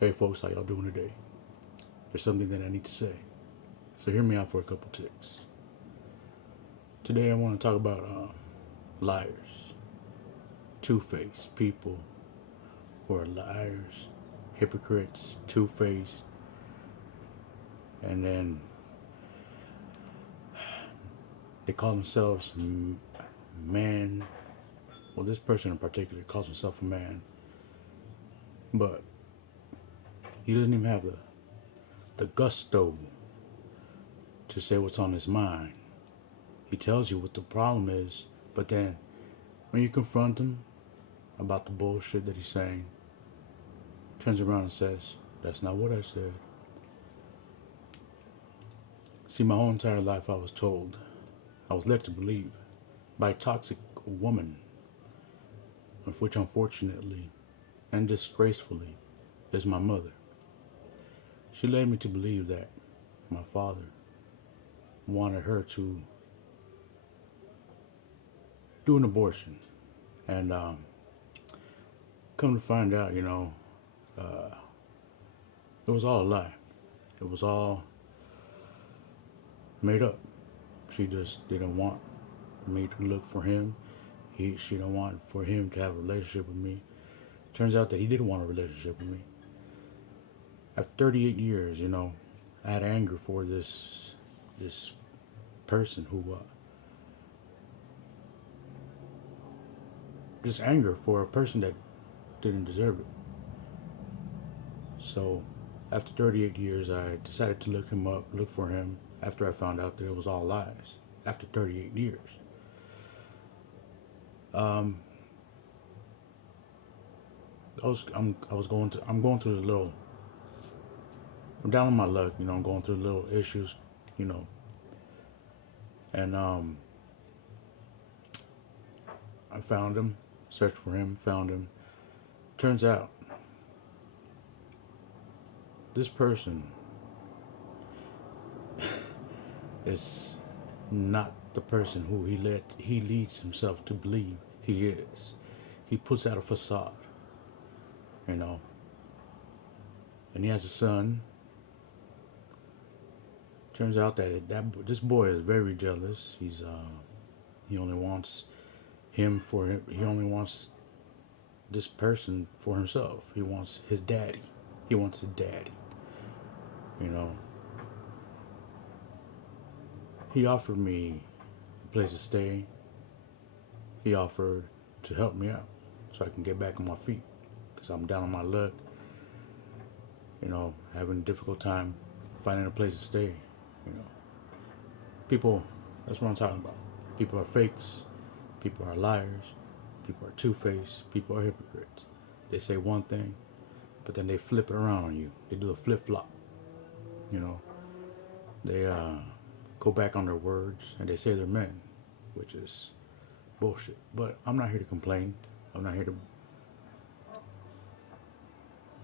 Hey folks, how y'all doing today? There's something that I need to say, so hear me out for a couple ticks. Today I want to talk about liars, two-faced people who are liars, hypocrites, two-faced, and then they call themselves man. Well, this person in particular calls himself a man, but he doesn't even have the gusto to say what's on his mind. He tells you what the problem is, but then when you confront him about the bullshit that he's saying, turns around and says, "That's not what I said." See, my whole entire life I was led to believe by a toxic woman, of which unfortunately and disgracefully is my mother. She led me to believe that my father wanted her to do an abortion. And come to find out, it was all a lie. It was all made up. She just didn't want me to look for him. She didn't want for him to have a relationship with me. Turns out that he didn't want a relationship with me. After 38 years, I had anger for this person who just anger for a person that didn't deserve it. So after 38 years, I decided to look for him after I found out that it was all lies. After 38 years. I'm going through I'm down on my luck, I'm going through little issues, and I found him, searched for him, found him. Turns out this person is not the person who he leads himself to believe he is. He puts out a facade, and he has a son. Turns out that this boy is very jealous. He only wants him for him. He only wants this person for himself. He wants his daddy. He wants his daddy. He offered me a place to stay. He offered to help me out so I can get back on my feet because I'm down on my luck. Having a difficult time finding a place to stay. People, that's what I'm talking about. People are fakes. People are liars. People are two-faced. People are hypocrites. They say one thing, but then they flip it around on you. They do a flip-flop. They go back on their words and they say they're men, which is bullshit. But I'm not here to complain. I'm not here to.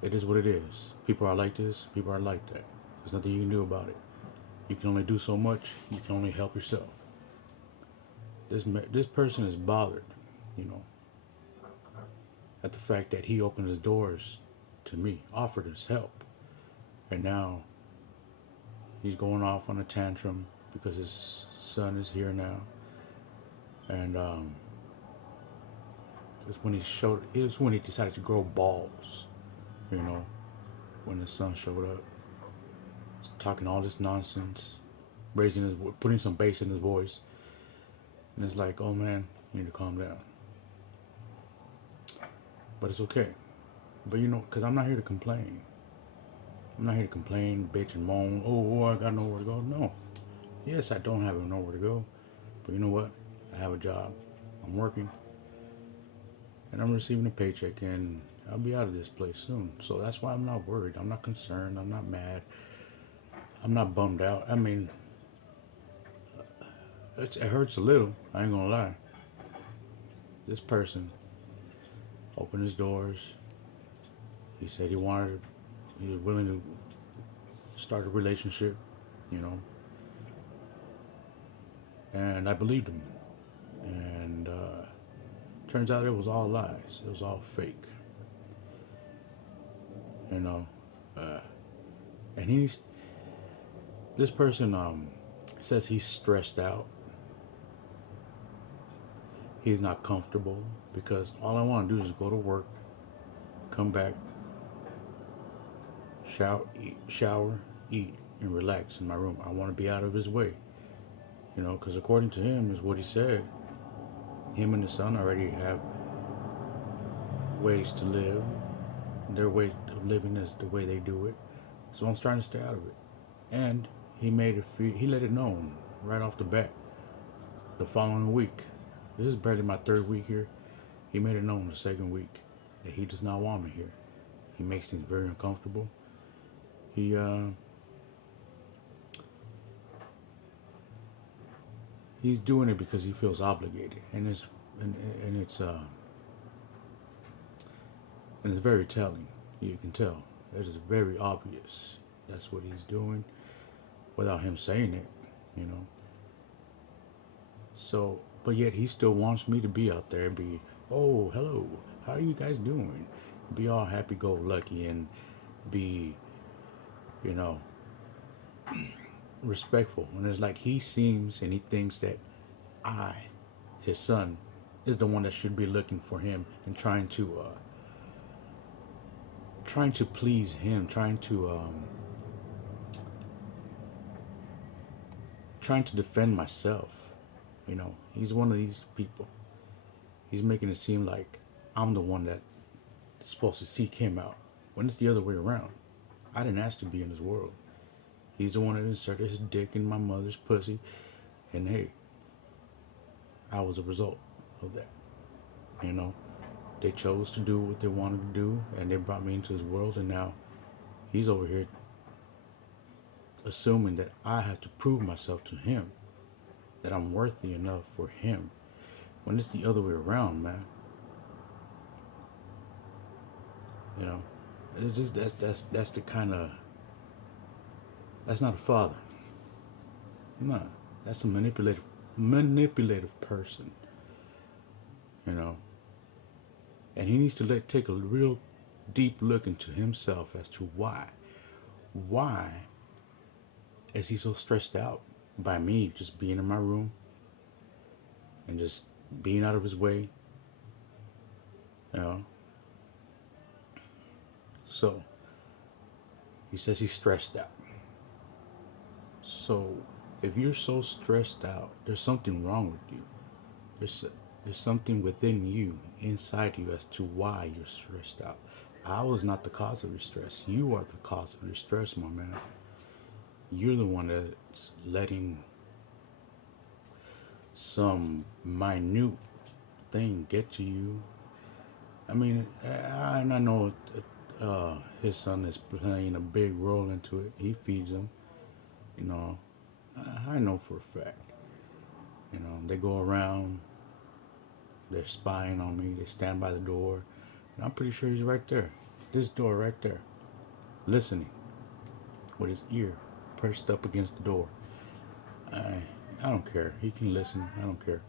It is what it is. People are like this. People are like that. There's nothing you can do about it. You can only do so much. You can only help yourself. This person is bothered, at the fact that he opened his doors to me, offered his help, and now he's going off on a tantrum because his son is here now, and it was when he decided to grow balls, when his son showed up, talking all this nonsense, putting some bass in his voice, and it's like, oh man, you need to calm down. But it's okay. But because I'm not here to complain. I'm not here to complain, bitch, and moan. Oh, I got nowhere to go. No. Yes, I don't have nowhere to go. But you know what? I have a job. I'm working. And I'm receiving a paycheck. And I'll be out of this place soon. So that's why I'm not worried. I'm not concerned. I'm not mad. I'm not bummed out. I mean, it hurts a little. I ain't gonna lie. This person opened his doors. He said he was willing to start a relationship, and I believed him. And turns out it was all lies. It was all fake. And this person says he's stressed out. He's not comfortable because all I want to do is go to work, come back, shower, eat, and relax in my room. I want to be out of his way, because according to him, is what he said. Him and his son already have ways to live. Their way of living is the way they do it. So I'm trying to stay out of it. And he let it known right off the bat. The following week, this is barely my third week here. He made it known the second week that he does not want me here. He makes things very uncomfortable. He's doing it because he feels obligated, and it's very telling. You can tell it is very obvious. That's what he's doing, without him saying it. So, but yet he still wants me to be out there and be, oh, hello, how are you guys doing? Be all happy-go-lucky and be, respectful. And it's like he seems and he thinks that I, his son, is the one that should be looking for him and trying to please him, trying to defend myself. He's one of these people. He's making it seem like I'm the one that's supposed to seek him out, when it's the other way around. I didn't ask to be in his world. He's the one that inserted his dick in my mother's pussy, and hey, I was a result of that. They chose to do what they wanted to do, and they brought me into his world, and now he's over here assuming that I have to prove myself to him, that I'm worthy enough for him, when it's the other way around, man. It's just that's the kind of, that's not a father. No, that's a manipulative person. And he needs to take a real deep look into himself as to why is he so stressed out by me just being in my room and just being out of his way. So he says he's stressed out. So if you're so stressed out, there's something wrong with you. There's something within you, inside you, as to why you're stressed out. I was not the cause of your stress. You are the cause of your stress, my man. You're the one that's letting some minute thing get to you. I mean, I know his son is playing a big role into it. He feeds him. I know for a fact. They go around. They're spying on me. They stand by the door. And I'm pretty sure he's right there. This door right there. Listening. With his ear pressed up against the door. I don't care. He can listen. I don't care.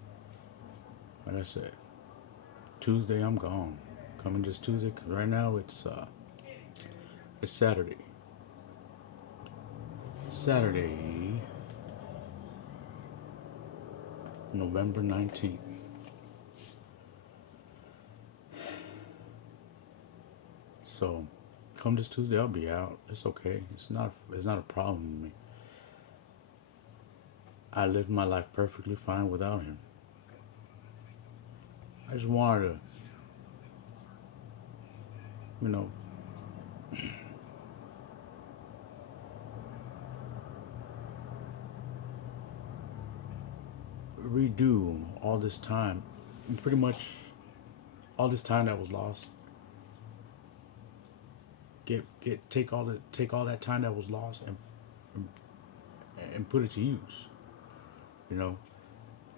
Like I said, Tuesday I'm gone. Coming this Tuesday, because right now it's Saturday. Saturday, November 19th. So, come this Tuesday, I'll be out. It's okay. It's not a problem with me. I lived my life perfectly fine without him. I just wanted to, redo all this time, pretty much all this time that was lost. Take all that time that was lost and put it to use.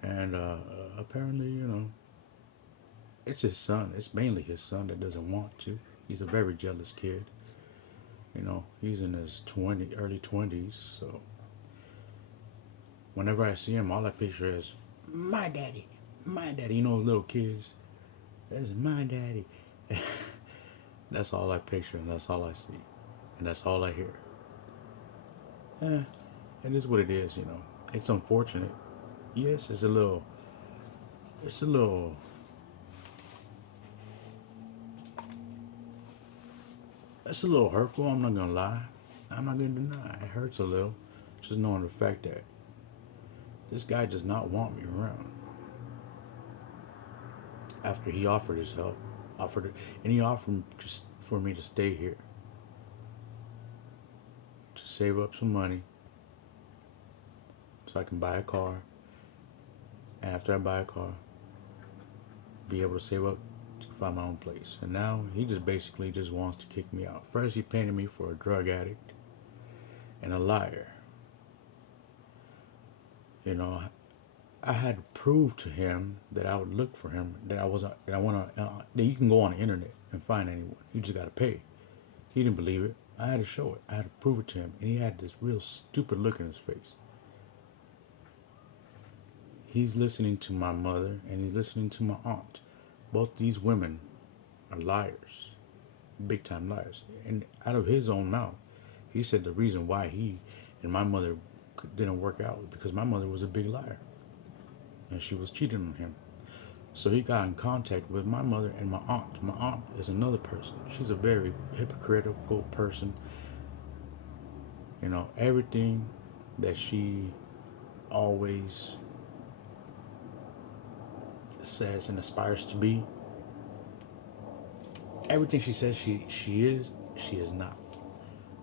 And apparently, it's his son. It's mainly his son that doesn't want to. He's a very jealous kid. He's in his early 20s. So whenever I see him, all I picture is my daddy, my daddy. Little kids. That's my daddy. That's all I picture, and that's all I see. and that's all I hear. Eh, it is what it is, you know. It's unfortunate. Yes, it's a little, it's a little hurtful. I'm not gonna lie. I'm not gonna deny. It hurts a little, just knowing the fact that this guy does not want me around. After he offered his help, offered it, and he offered just for me to stay here, to save up some money, so I can buy a car. And after I buy a car, be able to save up to find my own place. And now he just basically just wants to kick me out. First, he painted me for a drug addict and a liar. You know, I had to prove to him that I would look for him, that I wasn't, that I want to, that you can go on the internet and find anyone. You just got to pay. He didn't believe it. I had to show it. I had to prove it to him. And he had this real stupid look in his face. He's listening to my mother and he's listening to my aunt. Both these women are liars, big time liars. And out of his own mouth, he said the reason why he and my mother didn't work out was because my mother was a big liar and she was cheating on him. So he got in contact with my mother and my aunt. My aunt is another person. She's a very hypocritical person. You know, everything that she always says and aspires to be, everything she says she is not.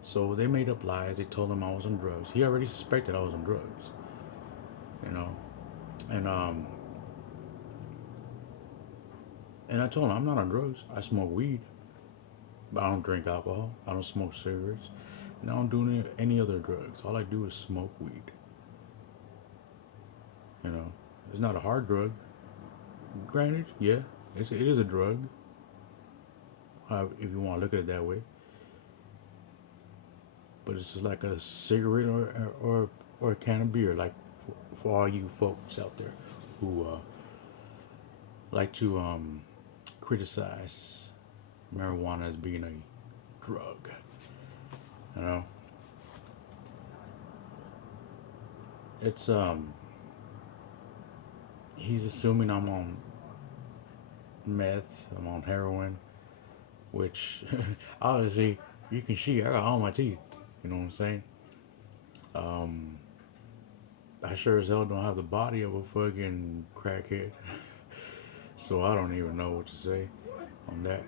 So they made up lies. They told him I was on drugs. He already suspected I was on drugs, you know. And I told him I'm not on drugs. I smoke weed, but I don't drink alcohol. I don't smoke cigarettes, and I don't do any other drugs. All I do is smoke weed. You know, it's not a hard drug. Granted, yeah, it is a drug. If you want to look at it that way, but it's just like a cigarette or a can of beer. Like for all you folks out there who like to criticize marijuana as being a drug, you know, it's he's assuming I'm on meth, I'm on heroin, which obviously you can see I got all my teeth. You know what I'm saying? I sure as hell don't have the body of a fucking crackhead, so I don't even know what to say on that.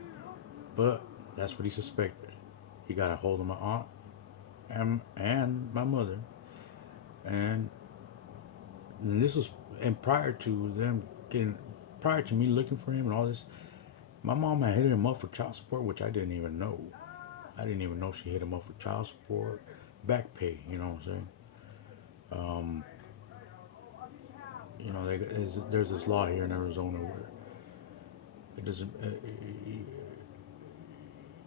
But that's what he suspected. He got a hold of my aunt and my mother, and this was and prior to them getting, prior to me looking for him and all this, my mom had hit him up for child support, which I didn't even know. I didn't even know she hit him up for child support, back pay. You know what I'm saying? You know, there's this law here in Arizona where it doesn't.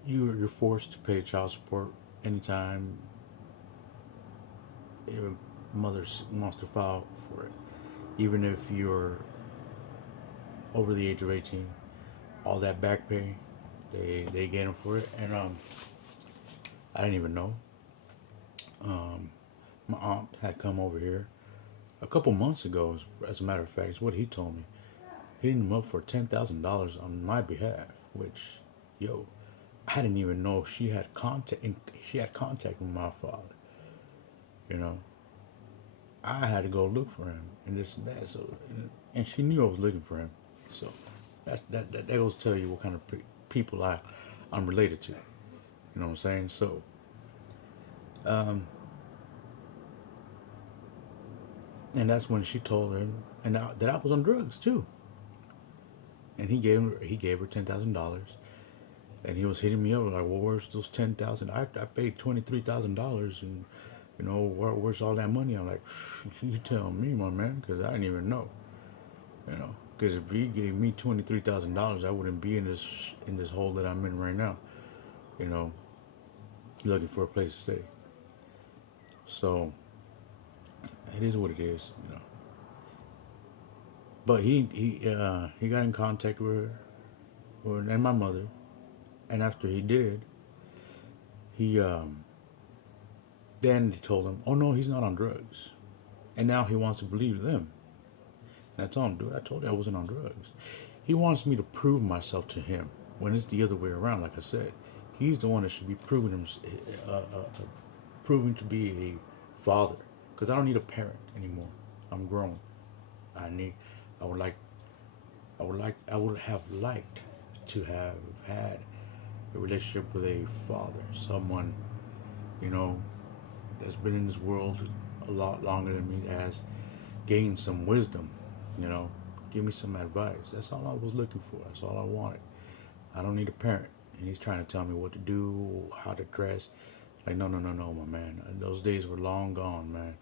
You're forced to pay child support anytime your mother wants to file for it, even if you're over the age of 18. All that back pay, they get them for it, and I didn't even know. My aunt had come over here a couple months ago, as a matter of fact. Is what he told me. Hitting him up for $10,000 on my behalf, which, yo, I didn't even know she had contact. She had contact with my father. You know, I had to go look for him and this and that. So, and she knew I was looking for him. So, that goes to tell you what kind of people I'm related to. You know what I'm saying? So, and that's when she told him that I was on drugs too. And he gave her $10,000, and he was hitting me up like, well, where's those 10,000? I paid $23,000, and you know where's all that money? I'm like, you tell me, my man, because I didn't even know. You know, because if he gave me $23,000, I wouldn't be in this hole that I'm in right now. You know, looking for a place to stay. So it is what it is, you know. But he got in contact with her and my mother, and after he did, He then they told him, "Oh no, he's not on drugs," and now he wants to believe them. And I told him, "Dude, I told you I wasn't on drugs." He wants me to prove myself to him when it's the other way around. Like I said, he's the one that should be proving to be a father, because I don't need a parent anymore. I'm grown. I need. I would like. I would have liked to have had a relationship with a father, someone, you know, that's been in this world a lot longer than me, that has gained some wisdom, you know, give me some advice. That's all I was looking for. That's all I wanted. I don't need a parent. And he's trying to tell me what to do, how to dress. Like, no, no, no, no, my man. Those days were long gone, man.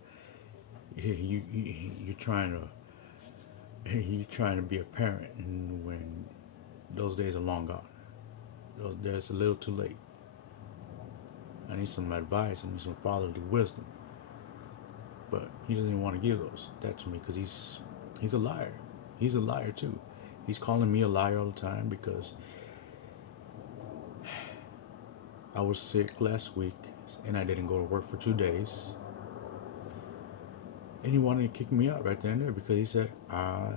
You're trying to be a parent, and when those days are long gone, that's a little too late. I need some advice. I need some fatherly wisdom. But he doesn't even want to give that to me, because he's a liar. He's a liar too. He's calling me a liar all the time because I was sick last week and I didn't go to work for 2 days. And he wanted to kick me out right then and there because he said I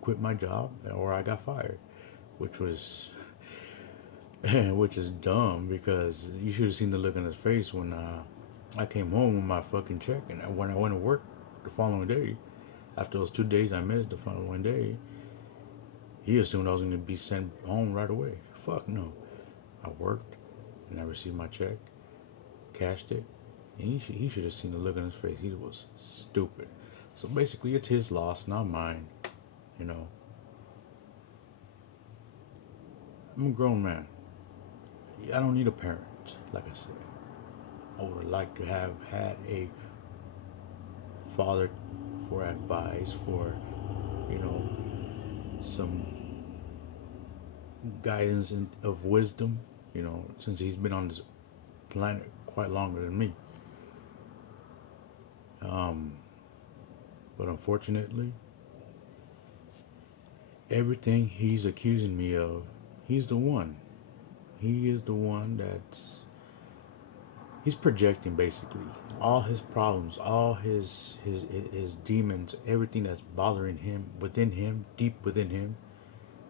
quit my job or I got fired, which was which is dumb, because you should have seen the look on his face when I came home with my fucking check, and when I went to work the following day, after those 2 days I missed the following day, he assumed I was going to be sent home right away. Fuck no. I worked and I received my check, cashed it, and he should have seen the look on his face. He was stupid. So basically, it's his loss, not mine. You know, I'm a grown man. I don't need a parent, like I said. I would have liked to have had a father for advice, for, you know, some guidance of wisdom, you know, since he's been on this planet quite longer than me. But unfortunately, everything he's accusing me of, he's the one. He is the one he's projecting, basically all his problems, all his demons, everything that's bothering him, within him, deep within him,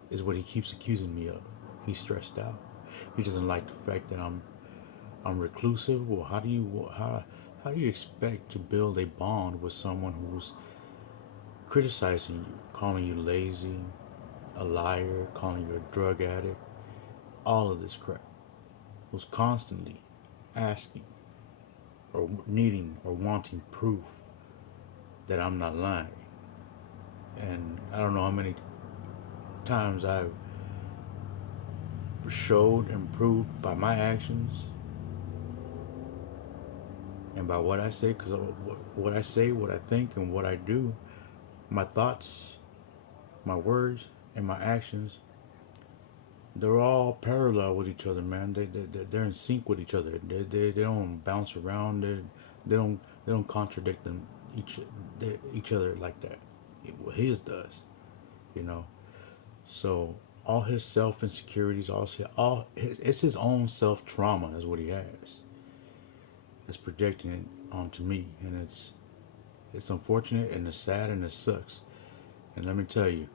is what he keeps accusing me of. He's stressed out. He doesn't like the fact that I'm reclusive. Well, how do you expect to build a bond with someone who's criticizing you, calling you lazy, a liar, calling you a drug addict, all of this crap, who's constantly asking or needing or wanting proof that I'm not lying? And I don't know how many times I've showed and proved by my actions and by what I say, because what I say, what I think, and what I do, my thoughts, my words, and my actions, they're all parallel with each other, man. They're in sync with each other. They don't bounce around. They don't contradict each other like that. His does, you know. So all his self insecurities, it's his own self trauma is what he has. It's projecting it onto me, and it's unfortunate, and it's sad, and it sucks. And let me tell you,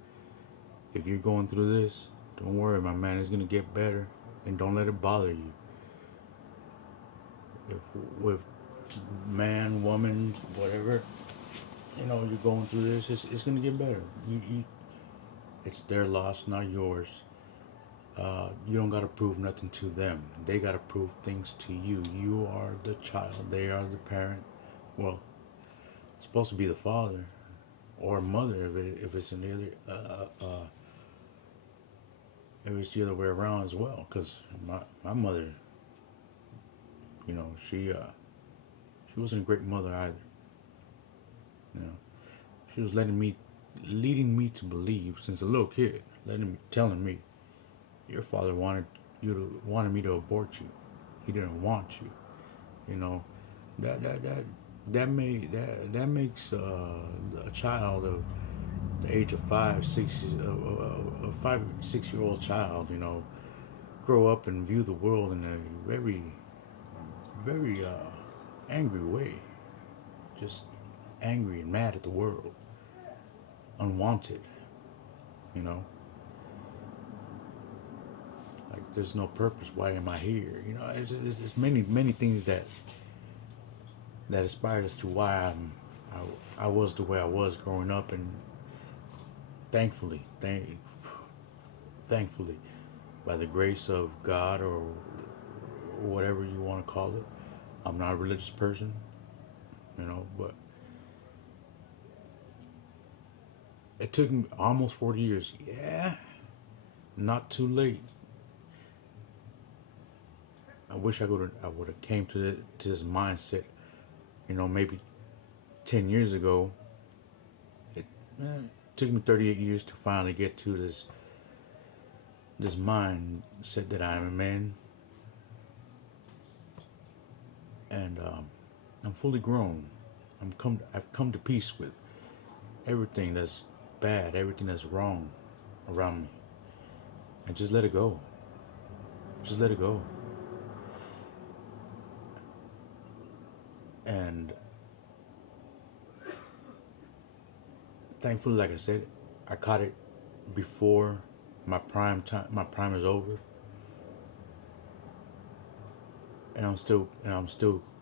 if you're going through this, don't worry, my man. It's gonna get better, and don't let it bother you. With man, woman, whatever, you know, you're going through this, it's gonna get better. It's their loss, not yours. You don't gotta prove nothing to them. They gotta prove things to you. You are the child. They are the parent. Well, it's supposed to be the father or mother if it's in the other. It was the other way around as well, because my mother, you know, she wasn't a great mother either. You know, she was leading me to believe since a little kid, telling me, your father wanted me to abort you. He didn't want you. You know, that makes a child of the age of 5, 6 year old child, you know, grow up and view the world in a very very angry way, just angry and mad at the world, unwanted. You know, like there's no purpose. Why am I here? You know, it's many things that inspired as to why I was the way I was growing up, and thankfully, thankfully, by the grace of God or whatever you want to call it, I'm not a religious person, you know, but it took me almost 40 years. Yeah, not too late. I wish I would have came to this mindset, you know, maybe 10 years ago. It took me 38 years to finally get to this mindset that I'm in, and I'm fully grown. I've come to peace with everything that's bad, everything that's wrong around me, and just let it go. Just let it go. And thankfully, like I said, I caught it before my prime time. My prime is over, and I'm still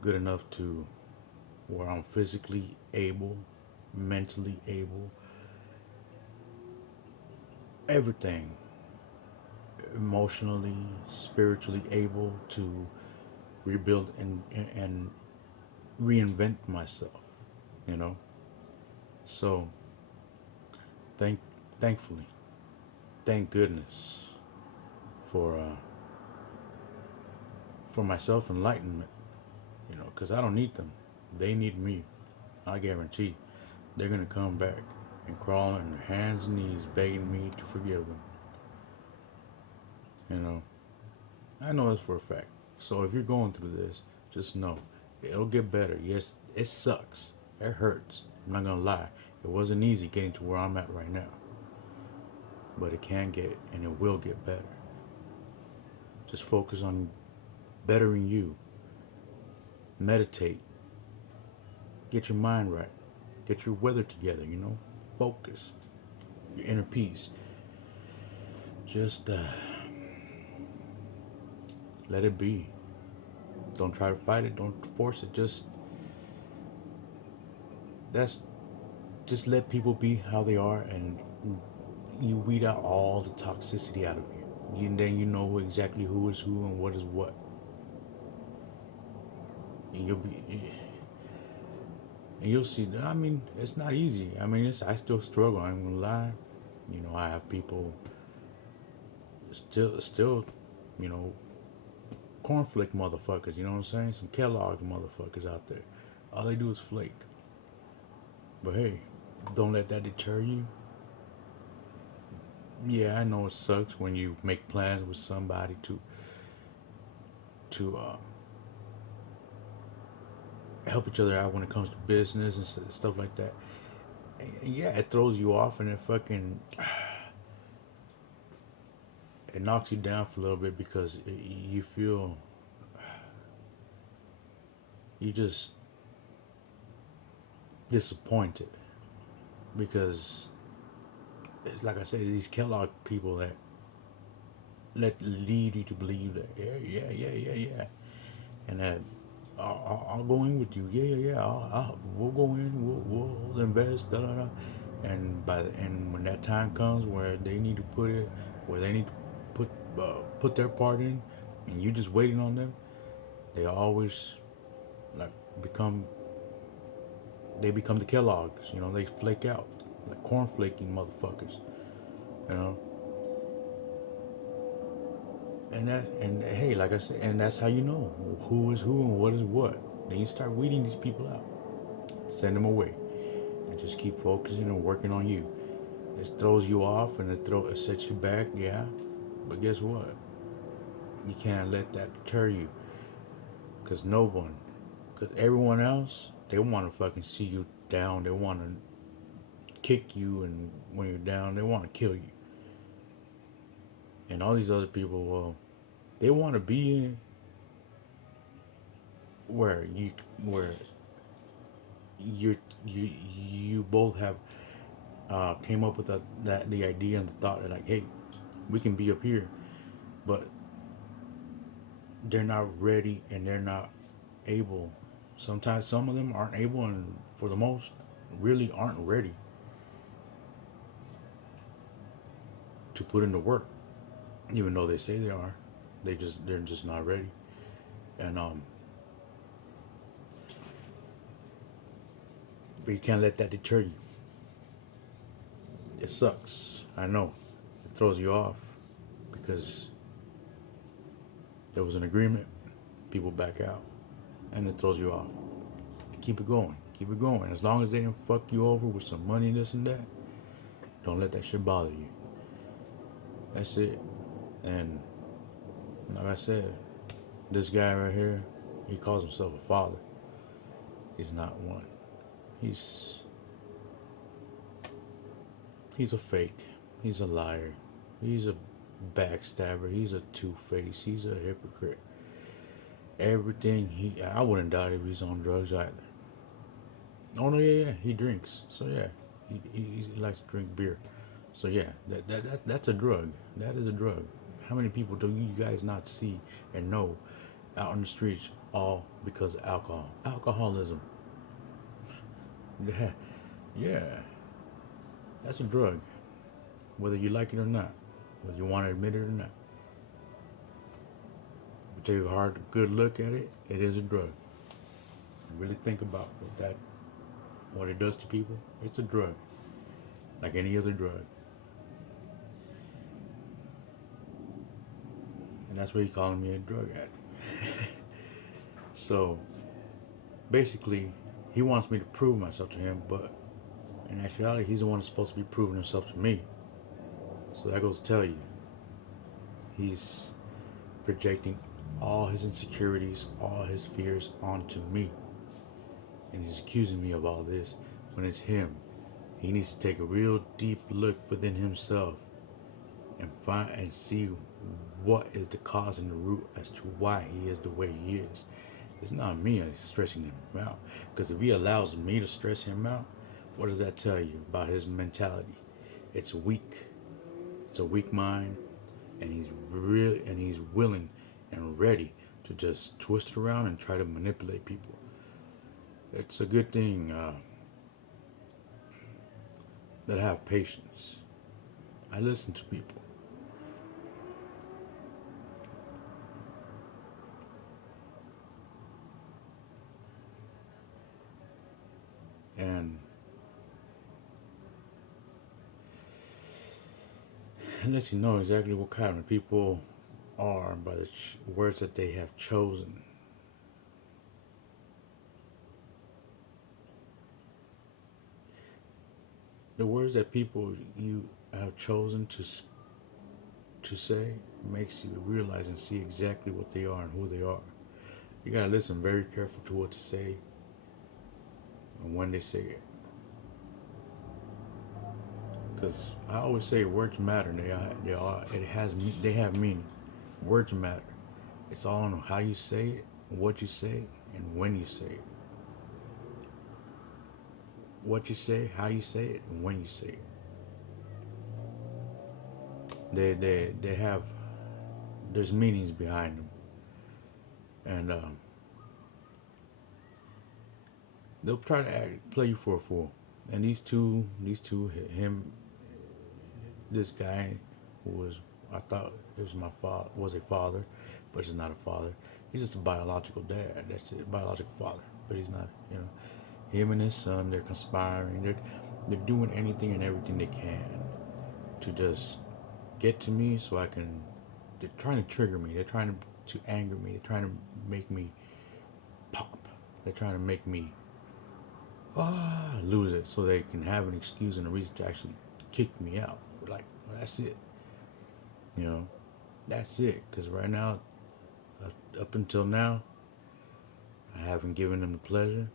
good enough to where I'm physically able, mentally able, everything, emotionally, spiritually able to rebuild and reinvent myself. You know, so thank thankfully, thank goodness for uh, for my self enlightenment. You know, because I don't need them; they need me. I guarantee they're gonna come back and crawl on their hands and knees, begging me to forgive them. You know, I know this for a fact. So if you're going through this, just know it'll get better. Yes, it sucks. It hurts. I'm not gonna lie. It wasn't easy getting to where I'm at right now, but it can get and it will get better. Just focus on bettering you. Meditate. Get your mind right. Get your weather together. You know, focus. Your inner peace. Just let it be. Don't try to fight it. Don't force it. That's just let people be how they are, and you weed out all the toxicity out of you. And then you know exactly who is who and what is what. And you'll see. I mean, it's not easy. I mean, I still struggle. I'm gonna lie. You know, I have people still, you know, cornflake motherfuckers. You know what I'm saying? Some Kellogg motherfuckers out there. All they do is flake. But hey, don't let that deter you. Yeah, I know it sucks when you make plans with somebody to help each other out when it comes to business and stuff like that. And yeah, it throws you off and it knocks you down for a little bit because you feel you just disappointed because, like I said, these Kellogg people that lead you to believe that yeah, and that I'll go in with you, yeah. We'll go in, we'll invest, da da da, and when that time comes where they need to where they need to put their part in, and you just waiting on them, they always like become they become the Kellogg's, you know, they flake out like corn flaking motherfuckers, you know. And hey, like I said, and that's how you know who is who and what is what. Then you start weeding these people out, send them away, and just keep focusing and working on you. It throws you off and it sets you back, yeah. But guess what? You can't let that deter you, cause no one, cause everyone else, they want to fucking see you down. They want to kick you, and when you're down, they want to kill you. And all these other people, well, they want to be in, where where you you both have came up with the idea and the thought that, like, hey, we can be up here, but they're not ready and they're not able. Sometimes some of them aren't able, and for the most, really aren't ready to put in the work, even though they say they are. They're just not ready, and but you can't let that deter you. It sucks, I know. It throws you off because there was an agreement, people back out, and it throws you off. Keep it going, keep it going. As long as they didn't fuck you over with some money, this and that, don't let that shit bother you. That's it. And like I said, this guy right here, he calls himself a father. He's not one. He's he's a fake. He's a liar. He's a backstabber. He's a two-faced. He's a hypocrite. Everything I wouldn't doubt if he's on drugs either. Oh no, yeah, he drinks. So yeah, he likes to drink beer. So yeah, that's a drug. That is a drug. How many people do you guys not see and know out on the streets all because of alcohol? Alcoholism. Yeah, yeah, that's a drug. Whether you like it or not, whether you want to admit it or not. If you take a hard, good look at it, it is a drug. Really think about what it does to people. It's a drug, like any other drug. And that's why he's calling me a drug addict. So basically, he wants me to prove myself to him, but in actuality, he's the one that's supposed to be proving himself to me. So that goes to tell you, he's projecting all his insecurities, all his fears onto me. And he's accusing me of all this when it's him. He needs to take a real deep look within himself and find and see what is the cause and the root as to why he is the way he is. It's not me stressing him out. Because if he allows me to stress him out, what does that tell you about his mentality? It's weak. It's a weak mind, and he's willing and ready to just twist it around and try to manipulate people. It's a good thing that I have patience. I listen to people. And it lets you know exactly what kind of people are by the words that they have chosen. The words that people you have chosen to say makes you realize and see exactly what they are and who they are. You gotta listen very careful to what to say and when they say it. Because I always say words matter. They have meaning. Words matter. It's all on how you say it, what you say, and when you say it. What you say, how you say it, and when you say it. They have, there's meanings behind them, and they'll try to play you for a fool. And these two, him, this guy, who was, I thought it was was a father, but he's not a father. He's just a biological dad. That's it, biological father, but he's not. You know, him and his son, they're conspiring. They're doing anything and everything they can to just get to me, so I can. They're trying to trigger me. They're trying to anger me. They're trying to make me pop. They're trying to make me lose it, so they can have an excuse and a reason to actually kick me out. Like, well, that's it. You know, that's it. Because right now, up until now, I haven't given them the pleasure.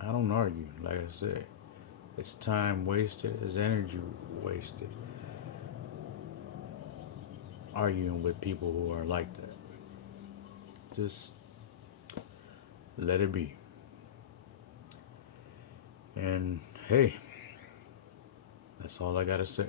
I don't argue. Like I said, it's time wasted. It's energy wasted. Arguing with people who are like that. Just let it be. And hey, that's all I gotta say.